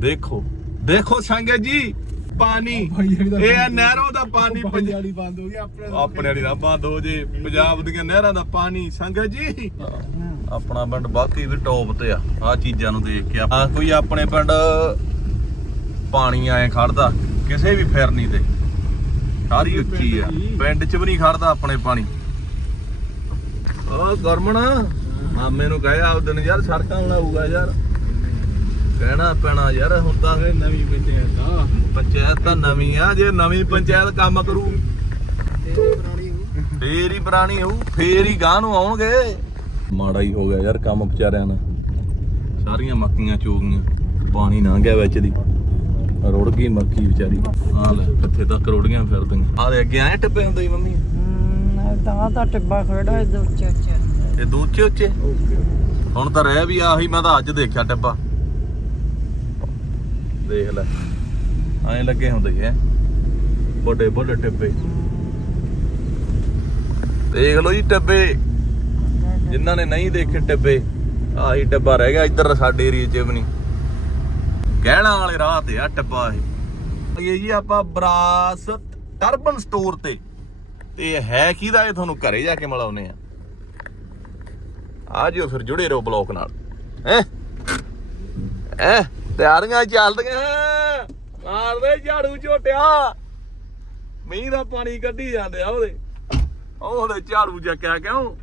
S3: ਦੇਖੋ ਦੇਖੋ ਸੰਗਤ ਜੀ। ਪਾਣੀ। ਇਹ ਆ ਨਹਿਰੋਂ ਦਾ ਪਾਣੀ ਪੰਜ-
S8: ਪੰਜਾਲੀ ਬੰਦ ਹੋ ਗਈ ਆਪਣੇ
S3: ਆਪਣੇ ਵਾਲੀ ਨਾ ਬੰਦ ਹੋ ਜੇ। ਪੰਜਾਬ ਦੀਆਂ ਨਹਿਰਾਂ ਦਾ ਪਾਣੀ। ਸੰਗਤ ਜੀ। ਆਪਣਾ ਪਿੰਡ ਬਾਕੀ ਵੀ ਟੌਪ ਤੇ ਆ। ਆ ਚੀਜ਼ਾਂ ਨੂੰ ਦੇਖ ਕੇ ਆ। ਕੋਈ ਆਪਣੇ ਪਿੰਡ ਪਾਣੀ ਐ ਖੜਦਾ। ਕਿਸੇ ਵੀ ਫਿਰਨੀ ਤੇ। ਸਾਰੀ ਉੱਚੀ ਆ। ਪਿੰਡ 'ਚ ਵੀ ਨਹੀਂ ਖੜਦਾ ਆਪਣੇ ਪਾਣੀ। ਓ ਗਰਮਣ ਮਾਮੇ ਨੂੰ ਕਹੇ ਆਪ ਦਿਨ ਯਾਰ ਸੜਕਾਂ ਬਣਾਊਗਾ ਯਾਰ। ਕਹਿਣਾ ਪੈਣਾ ਯਾਰ ਹੁਣ ਤਾਂ ਨਵੀਂ ਪੰਚਾਇਤ ਆ। ਪੰਚਾਇਤ ਤਾਂ ਨਵੀਂ ਆ ਜੇ ਨਵੀਂ ਪੰਚਾਇਤ ਕੰਮ ਕਰੂ। ਫੇਰ ਹੀ ਪੁਰਾਣੀ ਹੋਊ ਫੇਰ ਹੀ ਗਾਂ ਨੂੰ ਆਉਣਗੇ। ਮਾੜਾ ਹੀ ਹੋ ਗਿਆ ਯਾਰ ਕੰਮ ਵਿਚਾਰਿਆਂ ਨਾਲ। ਸਾਰੀਆਂ ਮੱਕੀਆਂ ਚੋ ਗਈਆਂ ਪਾਣੀ ਨਾ ਗਿਆ ਵਿੱਚ ਦੀ। ਰੁੜ ਗਈ ਮੱਕੀ ਵਿਚਾਰੀ। ਆ ਲੈ ਕਿੱਥੇ ਤੱਕ ਰੁੜ ਗਈਆਂ ਫਿਰਦੀਆਂ। ਆ ਲੈ ਅੱਗੇ ਆਏ ਟੱਪੇ ਹੁੰਦੇ ਸੀ ਮੰਮੀ।
S5: ਤਾਂ ਤਾਂ ਟਿੱਬਾ ਖੜਾ ਇਹਦੇ ਉੱਚੇ ਉੱਚੇ
S3: ਇਹ ਦੋ ਉੱਚੇ ਉੱਚੇ ਹੁਣ ਤਾਂ ਰਹਿ ਵੀ ਆਹੀ ਮੈਂ ਤਾਂ ਅੱਜ ਦੇਖਿਆ ਟੱਬਾ। ਦੇਖ ਲੈ। ਐਂ ਲੱਗੇ ਹੁੰਦੇ ਐ ਵੱਡੇ ਵੱਡੇ ਟੱਬੇ। ਦੇਖ ਲਓ ਜੀ ਟੱਬੇ। ਜਿਨ੍ਹਾਂ ਨੇ ਨਹੀਂ ਦੇਖੇ ਟੱਬੇ, ਆਹੀ ਟੱਬਾ ਰਹਿ ਗਿਆ ਇੱਧਰ ਸਾਡੇ ਏਰੀਏ 'ਚ ਵੀ ਨਹੀਂ। ਗਹਿਣਾ ਵਾਲੇ ਰਾਹ ਤੇ ਆ ਟੱਬਾ ਇਹ। ਇਹ ਜੀ ਆਪਾਂ ਬਰਾਸਤ ਟਰਬਨ ਸਟੋਰ ਤੇ। ਤੇ ਹੈ ਕਿਹਦਾ? ਇਹ ਤੁਹਾਨੂੰ ਘਰੇ ਜਾ ਕੇ ਮਿਲਾਉਨੇ ਆ। ਆ ਜਿਓ ਫਿਰ ਜੁੜੇ ਰਹੋ ਬਲੌਕ ਨਾਲ। ਹੈ? ਹੈ? ਤਿਆਰੀਆਂ ਚੱਲਦੀਆਂ। ਮਾਰਦੇ ਝਾੜੂ ਝੋਟਿਆ। ਮੀਂਹ ਦਾ ਪਾਣੀ ਕੱਢੀ ਜਾਂਦੇ ਆ ਉਹਦੇ। ਉਹਦੇ ਝਾੜੂ ਚੱਕਿਆ ਕਿਉਂ?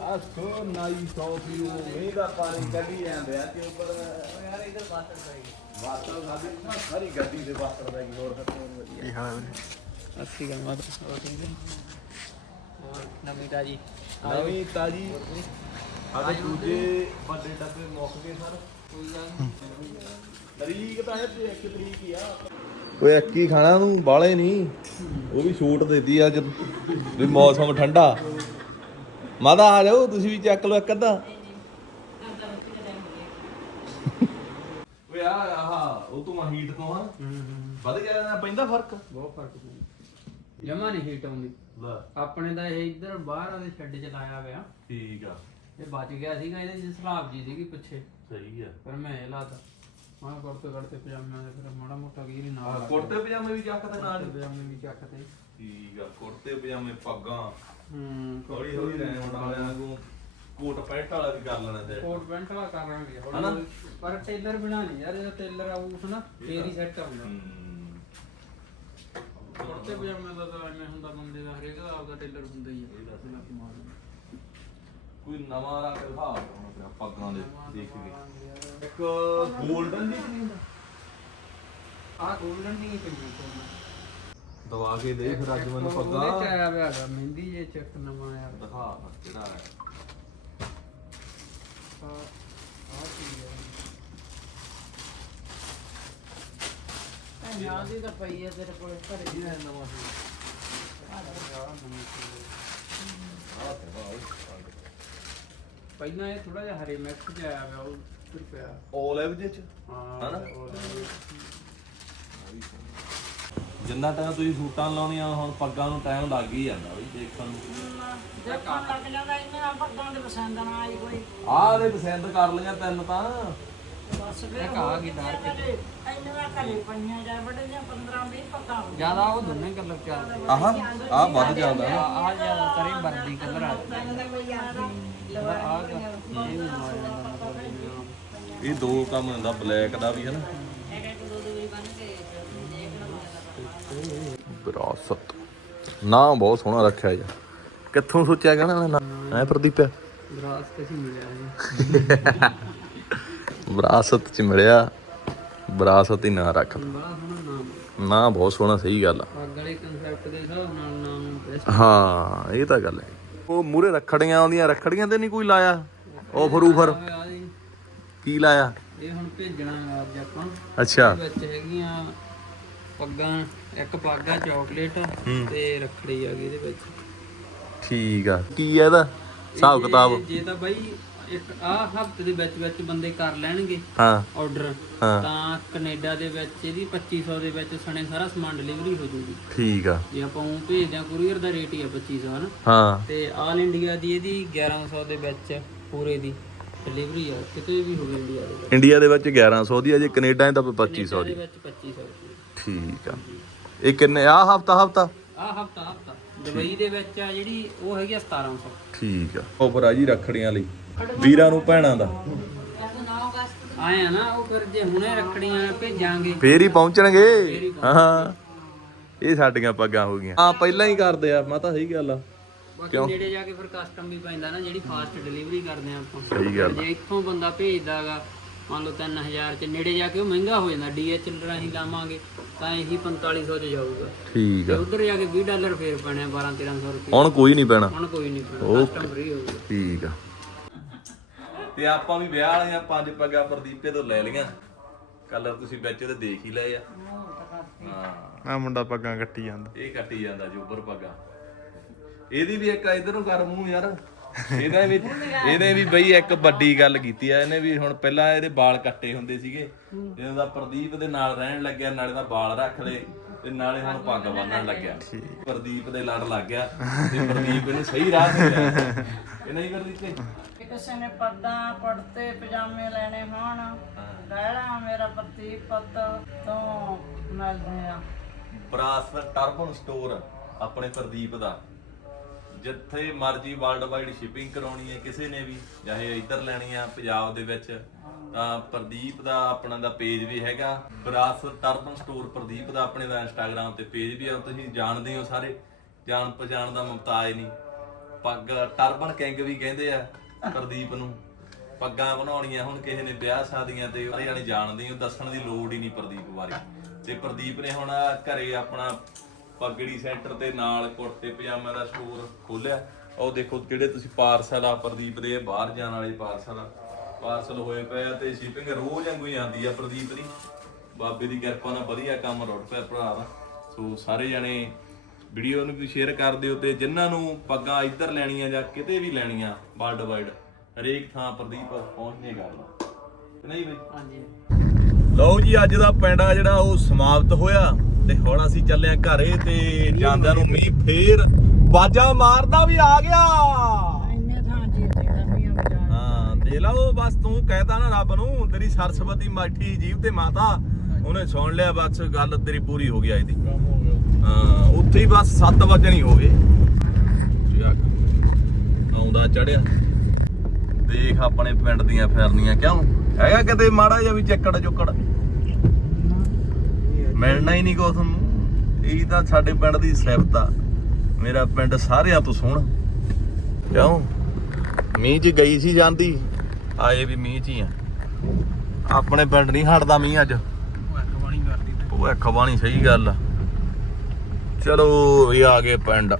S3: ਆ ਸੋ ਨਾਈਸ ਆਫ ਯੂ ਮੀਂਹ ਦਾ ਪਾਣੀ ਕੱਢੀ ਜਾਂਦੇ ਆ ਤੇ ਉੱਪਰ ਯਾਰ ਇਧਰ ਬਾਤਰ ਸਹੀ ਬਾਤਰ ਸਾਡੀ ਨਾ ਸਾਰੀ ਗੱਡੀ ਦੇ ਬਾਤਰ ਦਾ ਕੀ ਹੋਰ ਵਧੀਆ।
S5: ਅੱਛੀ ਗੱਲ ਹੈ? ਨਵੀਂ ਤਾਜੀ?
S3: ਨਵੀਂ ਤਾਜੀ ਆਦੇ ਦੂਜੇ ਵੱਡੇ ਡੱਬੇ ਮੁੱਕ ਗਏ ਸਰ। ਤਰੀਕ ਤਾਂ ਇਹ ਇੱਕ ਤਰੀਕ ਹੀ ਆ। ਓਏ ਇੱਕ ਹੀ ਖਾਣਾ ਨੂੰ ਬਾਲੇ ਨਹੀਂ। ਉਹ ਵੀ ਛੂਟ ਦਿੱਤੀ ਅੱਜ ਵੀ ਮੌਸਮ ਠੰਡਾ। ਮਾਦਾ ਆ ਜਾਓ ਤੁਸੀਂ ਵੀ ਚੱਕ ਲਓ ਇੱਕ ਅੱਧਾ। ਓਏ ਆ ਆਹ ਉਹ ਤੋਂ ਹੀਟ ਤੋਂ ਹਾਂ। ਵਧ ਗਿਆ ਨਾ ਪੈਂਦਾ ਫ਼ਰਕ?
S9: ਬਹੁਤ ਫ਼ਰਕ ਪੈਂਦਾ। ਜਮਾ ਨਹੀਂ ਹੀਟ ਆਉਂਦੀ।
S3: ਲੈ।
S9: ਆਪਣੇ ਤਾਂ ਇਹ ਇੱਧਰ ਬਾਹਰ ਵਾਲੇ ਸ਼ੈੱਡ ਚ ਲਾਇਆ ਹੋਇਆ।
S3: ਠੀਕ ਆ।
S9: ਇਹ ਬਚ ਗਿਆ ਸੀਗਾ ਇਹਦੇ ਚ ਸਲਾਬ ਜੀ ਸੀਗੀ ਪਿੱਛੇ।
S3: ਸਹੀ ਆ।
S9: ਪਰ ਮੈਂ ਇਹ ਲਾਤਾ। ਮੈਂ ਕੁੜਤੇ ਕੜਤੇ ਪਜਾਮਿਆਂ ਦੇ ਫਿਰ ਮਾੜਾ ਮੋਟਾ ਕੀ ਨਹੀਂ ਨਾਲ
S3: ਕੁੜਤੇ ਪਜਾਮੇ ਵੀ ਚੱਕਦੇ ਨਾਲ। ਹੀ?
S9: ਪਜਾਮੇ ਵੀ ਚੱਕਦੇ
S3: ਠੀਕ ਆ ਕੁੜਤੇ ਪਜਾਮੇ ਪੱਗਾਂ।
S9: ਹੂੰ
S3: ਹੌਲੀ ਹੌਲੀ ਰਹਿਣ ਵਾਲਿਆਂ ਨੂੰ ਕੋਟ ਪੈਂਟ ਵਾਲਾ ਵੀ ਕਰ ਲੈਣਾ ਤੇ।
S9: ਕੋਟ ਪੈਂਟ ਵਾਲਾ ਕਰਾਂਗੇ? ਹੌਲੀ। ਪਰ ਟੇਲਰ ਬਿਨਾ ਨਹੀਂ ਯਾਰ ਇਹਦਾ ਟੇਲਰ ਆਊ ਹਨਾ ਫੇਰ ਹੀ ਸੈੱਟ ਆਉਂਦਾ। ਕੁੜਤੇ ਪਜਾਮੇ ਦਾ ਤਾਂ ਐਵੇਂ ਹੁੰਦਾ ਬੰਦੇ ਦਾ ਹਰੇਕ ਦਾ ਆਪਦਾ ਟੇਲਰ ਹੁੰਦਾ ਹੀ ਹੈ ਬਿਨਾਂ ਕਮਾਲ।
S3: ਕੋਈ ਨਵਾਂ ਰੰਗ ਦਿਖਾ ਹੁਣ ਪਿਆ ਪੱਗਾਂ ਦੇ ਦੇਖ ਕੇ। ਇੱਕ 골ਡਨ ਦੀ? ਹੁੰਦਾ
S9: ਆਹ ਗੋਲਡਨ ਨਹੀਂ ਪਈਆਂ ਕੋਲ
S3: ਦਵਾ ਕੇ ਦੇ ਫਿਰ ਅੱਜ ਮੈਨੂੰ
S9: ਉਹਦੇ ਚ
S3: ਪੱਗਾਂ।
S9: ਆਇਆ ਹੋਇਆ ਹੈਗਾ ਮਹਿੰਦੀ ਜੇ ਚੱਕ ਨਵਾਂ ਆਇਆ।
S3: ਦਿਖਾ ਫਿਰ ਕਿਹੜਾ ਹੈ
S9: ਆਹ ਆਹ ਕੀ ਹੈ
S5: ਯਾਦ ਦੀ ਤਾਂ ਪਈ ਹੈ ਤੇਰੇ ਕੋਲ ਘਰੇ
S3: ਇਹ ਹੈ ਨਵਾਂ ਸੀ
S9: ਪਹਿਲਾਂ ਇਹ ਥੋੜਾ ਜਿਹਾ ਹਰੇ ਮਿਕਸ ਚ ਆਇਆ ਹੋਇਆ ਉਹ ਫਿਰ ਪਿਆ।
S3: ਓਲਿਵ ਦੇ ਚ?
S9: ਹਾਂ
S3: ਹਨਾ? ਜਿੰਨਾ ਟਾਈਮ ਤੁਸੀਂ ਸੂਟਾਂ ਲਾਉਣੀਆਂ ਹੁਣ ਪੱਗਾਂ ਨੂੰ ਟਾਈਮ ਲੱਗ ਹੀ ਜਾਂਦਾ ਬਈ ਦੇਖਣ ਨੂੰ।
S5: ਦੇਖਣ ਲੱਗ ਜਾਂਦਾ ਇਹਨਾਂ ਪੱਗਾਂ ਦੇ ਪਸੰਦ ਨਾ ਆਈ ਕੋਈ।
S3: ਆਹ ਦੇ ਪਸੰਦ ਕਰ ਲਈਆਂ ਤਿੰਨ ਤਾਂ।
S9: ਇੱਕ ਆ ਗਈ ਡਾਰਕ
S5: ਇੰਨੀਆਂ ਘਰੇ ਪਈਆਂ ਜਾ ਬੜੇ ਜਾਂ 15 20 ਪੱਗਾਂ
S9: ਜ਼ਿਆਦਾ ਉਹ ਦੋਨੇ ਕਲਰ ਚੱਲਦੇ
S3: ਆਹ ਆਹ ਵੱਧ ਜਾਂਦਾ
S9: ਆ ਆ ਜ਼ਿਆਦਾ ਤਰੇ ਵਰਦੀ ਕਲਰ ਆ ਆ ਇਹ ਵੀ ਮਾਰ ਜਾਂਦਾ ਮਤਲਬ
S3: ਇਹ ਦੋ ਕੰਮ ਹੁੰਦਾ ਬਲੈਕ ਦਾ ਵੀ ਹੈ ਨਾ। ਵਿਰਾਸਤ। ਨਾਮ ਬਹੁਤ ਸੋਹਣਾ ਰੱਖਿਆ ਜੀ। ਕਿੱਥੋਂ ਸੋਚਿਆ ਗਿਆ ਨਾ? ਨਾਮ ਐ ਪ੍ਰਦੀਪ
S9: ਗ੍ਰਾਸ ਤੇ ਸੀ ਮਿਲਿਆ ਜੀ। <laughs>
S3: ਵਿਰਾਸਤ ਚ ਮਿਲਿਆ ਵਿਰਾਸਤ ਹੀ ਨਾਂ ਰੱਖ
S9: ਬੜਾ ਸੋਹਣਾ ਨਾਮ
S3: ਨਾਂ ਬਹੁਤ ਸੋਹਣਾ ਸਹੀ ਗੱਲ ਆ।
S9: ਪੱਗ ਵਾਲੇ ਕਨਸੈਪਟ ਦੇ ਹਿਸਾਬ ਨਾਲ ਨਾਮ ਬੈਸਟ
S3: ਹਾਂ ਇਹ ਤਾਂ ਗੱਲ ਹੈ। ਉਹ ਮੂਰੇ ਰੱਖੜੀਆਂ ਆਉਂਦੀਆਂ ਰੱਖੜੀਆਂ ਤੇ ਨਹੀਂ ਕੋਈ ਲਾਇਆ? ਆਫਰ ਉਫਰ ਕੀ ਲਾਇਆ?
S9: ਇਹ ਹੁਣ ਭੇਜਣਾ ਅੱਜ ਆਪਾਂ।
S3: ਅੱਛਾ।
S9: ਵਿੱਚ ਹੈਗੀਆਂ ਪੱਗਾਂ ਇੱਕ ਪੱਗ ਆ ਚਾਕਲੇਟ ਤੇ ਰੱਖੜੀ ਆ ਗਈ ਇਹਦੇ ਵਿੱਚ।
S3: ਠੀਕ ਆ। ਕੀ ਆ ਇਹਦਾ? ਹਿਸਾਬ ਕਿਤਾਬ।
S9: ਜੇ ਤਾਂ ਬਾਈ ਇੱਕ ਆ ਹਫ਼ਤੇ ਦੇ ਵਿੱਚ ਵਿੱਚ ਬੰਦੇ ਕਰ ਲੈਣਗੇ
S3: ਹਾਂ।
S9: ਆਰਡਰ
S3: ਹਾਂ।
S9: ਤਾਂ ਕੈਨੇਡਾ ਦੇ ਵਿੱਚ ਇਹਦੀ 2500 ਦੇ ਵਿੱਚ ਸਣੇ ਸਾਰਾ ਸਮਾਨ ਡਿਲੀਵਰੀ ਹੋ ਜੂਗੀ
S3: ਠੀਕ ਆ।
S9: ਜੇ ਆਪਾਂ ਉਹ ਭੇਜਦੇ ਆ ਕੁਰੀਅਰ ਦਾ ਰੇਟ ਹੀ ਆ 2500 ਹਨਾ?
S3: ਹਾਂ।
S9: ਤੇ ਆਲ ਇੰਡੀਆ ਦੀ ਇਹਦੀ 1100 ਦੇ ਵਿੱਚ ਪੂਰੇ ਦੀ ਡਿਲੀਵਰੀ ਆ ਕਿਤੇ ਵੀ ਹੋਵੇ ਇੰਡੀਆ ਦੇ ਵਿੱਚ।
S3: ਇੰਡੀਆ ਦੇ ਵਿੱਚ 1100 ਦੀ ਆ ਜੇ ਕੈਨੇਡਾ ਦਾ 2500
S9: ਦੇ।
S3: ਦੀ
S9: ਵਿੱਚ 2500 ਦੀ।
S3: ਠੀਕ ਆ। ਇਹ ਕਿੰਨੇ ਆ ਹਫਤਾ ਹਫਤਾ?
S9: ਆ ਹਫਤਾ ਹਫਤਾ। ਦੁਬਈ ਦੇ ਵਿੱਚ ਆ ਜਿਹੜੀ ਉਹ ਹੈਗੀ ਆ 1700
S3: ਠੀਕ ਆ। ਆਫਰ ਆ ਜੀ ਰੱਖੜੀਆਂ ਲਈ। ਵੀਰਾਂ ਨੂੰ ਭੈਣਾਂ ਦਾ।
S9: ਨਾ ਉਹ ਫਿਰ ਜੇ ਹੁਣੇ ਰੱਖੜੀਆਂ ਭੇਜਾਂਗੇ।
S3: ਫੇਰ ਹੀ ਪਹੁੰਚਣਗੇ। ਹਾਂ ਇਹ ਸਾਡੀਆਂ ਪੱਗਾਂ ਹੋ ਗਈਆਂ। ਹਾਂ ਪਹਿਲਾਂ ਹੀ ਕਰਦੇ ਆ ਮਾਤਾ ਸਹੀ ਗੱਲ ਆ।
S9: ਬਾਕੀ ਨੇੜੇ ਜਾ ਕੇ ਫਿਰ ਕਸਟਮ ਵੀ ਪੈਂਦਾ ਨਾ ਜਿਹੜੀ ਫਾਸਟ ਡਿਲੀਵਰੀ ਕਰਦੇ ਆ ਆਪਾਂ।
S3: ਸਹੀ ਗੱਲ
S9: ਜੇ ਇੱਥੋਂ ਬੰਦਾ ਭੇਜਦਾਗਾ ਮੰਨ ਲਓ 3000 ਚ ਨੇੜੇ ਜਾ ਕੇ ਉਹ ਮਹਿੰਗਾ ਹੋ ਜਾਂਦਾ ਡੀਐਚਐਲ ਰਾਹੀਂ ਲਾਵਾਂਗੇ ਤਾਂ ਇਹੀ 4500 ਚ ਜਾਊਗਾ।
S3: ਠੀਕ ਆ।
S9: ਉਧਰ ਜਾ ਕੇ 20 ਡਾਲਰ ਫੇਰ ਪੈਣੇ 12 1300 ਰੁਪਏ।
S3: ਹੁਣ ਕੋਈ ਨਹੀਂ ਪੈਣਾ।
S9: ਹੁਣ ਕੋਈ ਨਹੀਂ ਪੈਣਾ ਕਸਟਮ ਫ੍ਰੀ ਹੋਊਗਾ।
S3: ਠੀਕ ਆ। ਤੇ ਆਪਾਂ ਵੀ ਵਿਆਹ ਵਾਲੀਆਂ ਪੰਜ ਪੱਗਾਂ ਪ੍ਰਦੀਪੇ ਤੋਂ ਲੈ ਲਈਆਂ। ਕਲਰ ਤੁਸੀਂ ਵਿੱਚ ਉਹਦੇ ਦੇਖ ਹੀ ਲਏ ਆ। ਹਾਂ।
S10: ਆ ਮੁੰਡਾ ਪੱਗਾਂ ਕੱਟੀ ਜਾਂਦਾ।
S3: ਇਹ ਕੱਟੀ ਜਾਂਦਾ ਜੋਬਰ ਪੱਗਾਂ। ਇਹਦੀ ਵੀ ਇੱਕ ਇਧਰ ਨੂੰ ਕਰ ਮੂੰਹ ਯਾਰ। ਇਹਨੇ ਵੀ ਇਹਨੇ ਵੀ ਬਈ ਇੱਕ ਵੱਡੀ ਗੱਲ ਕੀਤੀ ਆ। ਇਹਨੇ ਵੀ ਹੁਣ ਪਹਿਲਾਂ ਇਹਦੇ ਵਾਲ ਕੱਟੇ ਹੁੰਦੇ ਸੀਗੇ। ਜਦੋਂ ਦਾ ਪ੍ਰਦੀਪ ਦੇ ਨਾਲ ਰਹਿਣ ਲੱਗਿਆ ਨਾਲੇ ਦਾ ਵਾਲ ਰੱਖ ਲਏ ਤੇ ਨਾਲੇ ਹੁਣ ਪੱਗ ਬੰਨਣ ਲੱਗਿਆ। ਪ੍ਰਦੀਪ ਦੇ ਲੜ ਲੱਗ ਗਿਆ ਤੇ ਪ੍ਰਦੀਪ ਇਹਨੂੰ ਸਹੀ ਰਾਹ ਤੇ ਲਿਆ ਇਹ ਨਹੀਂ ਪ੍ਰਦੀਪ ਨੇ
S5: ਕਿਸੇ ਨੇ ਪੱਦਾਂ ਪੜਤੇ ਪਜਾਮੇ ਲੈਣੇ ਹੋਣ ਗਹਿਣਾ ਮੇਰਾ ਪਤੀ ਪੁੱਤ ਤੋਂ ਮਿਲਦੇ ਆ।
S3: ਬਰਾਸ ਟਰਬਨ ਸਟੋਰ ਆਪਣੇ ਪ੍ਰਦੀਪ ਦਾ। ਜਿੱਥੇ ਮਰਜ਼ੀ ਵਰਲਡ ਵਾਈਡ ਸ਼ਿਪਿੰਗ ਕਰਾਉਣੀ ਹੈ ਕਿਸੇ ਨੇ ਵੀ ਚਾਹੇ ਇੱਧਰ ਲੈਣੀ ਆ ਪੰਜਾਬ ਦੇ ਵਿੱਚ ਤਾਂ ਪ੍ਰਦੀਪ ਦਾ ਆਪਣਾ ਦਾ ਪੇਜ ਵੀ ਹੈਗਾ। ਬਰਾਸ ਟਰਬਨ ਸਟੋਰ ਪ੍ਰਦੀਪ ਦਾ ਆਪਣੇ ਦਾ ਇੰਸਟਾਗ੍ਰam ਤੇ ਪੇਜ ਵੀ ਆ ਤੁਸੀਂ ਜਾਣਦੇ ਹੋ ਸਾਰੇ। ਜਾਣ ਪਛਾਣ ਦਾ ਮੁਮਤਾਜ ਨਹੀਂ। ਪੱਗ ਟਰਬਨ ਕਿੰਗ ਵੀ ਕਹਿੰਦੇ ਆ। ਪ੍ਰਦੀਪ ਨੂੰ। ਪੱਗਾਂ ਬਣਾਉਣੀਆਂ ਹੁਣ ਕਿਸੇ ਨੇ ਵਿਆਹ ਸ਼ਾਦੀਆਂ ਤੇ ਸਾਰੇ ਜਾਣੇ ਜਾਣਦੇ ਹੋ ਦੱਸਣ ਦੀ ਲੋੜ ਹੀ ਨਹੀਂ ਪ੍ਰਦੀਪ ਬਾਰੇ। ਤੇ ਪ੍ਰਦੀਪ ਨੇ ਹੁਣ ਆਹ ਘਰੇ ਆਪਣਾ ਪਗੜੀ ਸੈਂਟਰ ਤੇ ਨਾਲ ਕੁੜਤੇ ਪਜਾਮਾ ਦਾ ਸਟੋਰ ਖੋਲਿਆ ਉਹ ਦੇਖੋ ਜਿਹੜੇ ਤੁਸੀਂ ਪਾਰਸਲ ਆ ਪ੍ਰਦੀਪ ਦੇ, ਇਹ ਬਾਹਰ ਜਾਣ ਵਾਲੇ ਪਾਰਸਲ ਆ। ਪਾਰਸਲ ਹੋਏ ਪਏ ਆ ਤੇ ਸ਼ਿਪਿੰਗ ਰੋਜ਼ ਵਾਂਗੂ ਹੀ ਆਉਂਦੀ ਆ ਪ੍ਰਦੀਪ ਦੀ। ਬਾਬੇ ਦੀ ਕਿਰਪਾ ਨਾਲ ਵਧੀਆ ਕੰਮ ਰੁੜ ਪਿਆ ਭਰਾ ਦਾ। ਸੋ ਸਾਰੇ ਜਣੇ ਵੀਡੀਓ ਨੂੰ ਵੀ ਸ਼ੇਅਰ ਕਰ ਦਿਓ ਤੇ ਜਿਨ੍ਹਾਂ ਨੂੰ ਪੱਗਾਂ ਇੱਧਰ ਲੈਣੀਆਂ ਜਾਂ ਕਿਤੇ ਵੀ ਲੈਣੀਆਂ ਵਰਲਡ ਵਾਈਡ ਹਰੇਕ ਥਾਂ ਪ੍ਰਦੀਪ ਪਹੁੰਚਨੇ ਗੱਲ। ਕਿ ਨਹੀਂ ਬਈ?
S9: ਹਾਂਜੀ।
S3: ਲਓ ਜੀ ਅੱਜ ਦਾ ਪੈਂਡਾ ਜਿਹੜਾ ਉਹ ਸਮਾਪਤ ਹੋਇਆ ਤੇ ਹੁਣ ਅਸੀਂ ਚੱਲੇ ਆ ਘਰੇ ਤੇ ਜਾਂਦਿਆਂ ਨੂੰ ਮੀਂਹ ਫੇਰ ਬਾਜਾ ਮਾਰਦਾ ਵੀ ਆ ਗਿਆ।
S5: ਇੰਨੇ ਥਾਂ ਜੀਤੇ ਰਮੀਆਂ ਬਜਾ
S3: ਹਾਂ ਦੇ ਲਾ ਉਹ ਬਸ ਤੂੰ ਕਹਿਤਾ ਨਾ ਰੱਬ ਨੂੰ ਤੇਰੀ ਸਰਸਵਤੀ ਮਾਠੀ ਜੀਵ ਤੇ ਮਾਤਾ। ਉਹਨੇ ਸੁਣ ਲਿਆ ਬਸ ਗੱਲ ਤੇਰੀ ਪੂਰੀ ਹੋ ਗਈ ਅੱਜ ਦੀ। ਹਾਂ ਉੱਥੇ ਹੀ ਬਸ 7 ਵਜੇ ਨਹੀਂ ਹੋ ਗਏ। ਆਉਂਦਾ ਚੜਿਆ। ਦੇਖ ਆਪਣੇ ਪਿੰਡ ਦੀਆਂ ਫਿਰਨੀਆਂ ਕਿਉਂ? ਹੈਗਾ ਕਿਤੇ ਮਾੜਾ ਜਿਹਾ ਵੀ ਚੱਕੜ ਚੁੱਕੜ? ਮਿਲਣਾ ਹੀ ਨਹੀਂ ਕੋ ਤੁਹਾਨੂੰ ਇਹ ਤਾਂ ਸਾਡੇ ਪਿੰਡ ਦੀ ਸਿਫਤ ਆ। ਮੇਰਾ ਪਿੰਡ ਸਾਰਿਆਂ ਤੋਂ ਸੋਹਣਾ। ਕਿਉਂ? ਮੀਂਹ 'ਚ ਗਈ ਸੀ ਜਾਂਦੀ। ਆਏ ਵੀ ਮੀਂਹ 'ਚ ਹੀ ਆ। ਆਪਣੇ ਪਿੰਡ ਨਹੀਂ ਹਟਦਾ ਮੀਂਹ ਅੱਜ। ਉਹ ਅੱਖ ਬਾਣੀ ਸਹੀ ਗੱਲ ਆ। ਚਲੋ ਇਹ ਆ ਗਏ ਪਿੰਡ।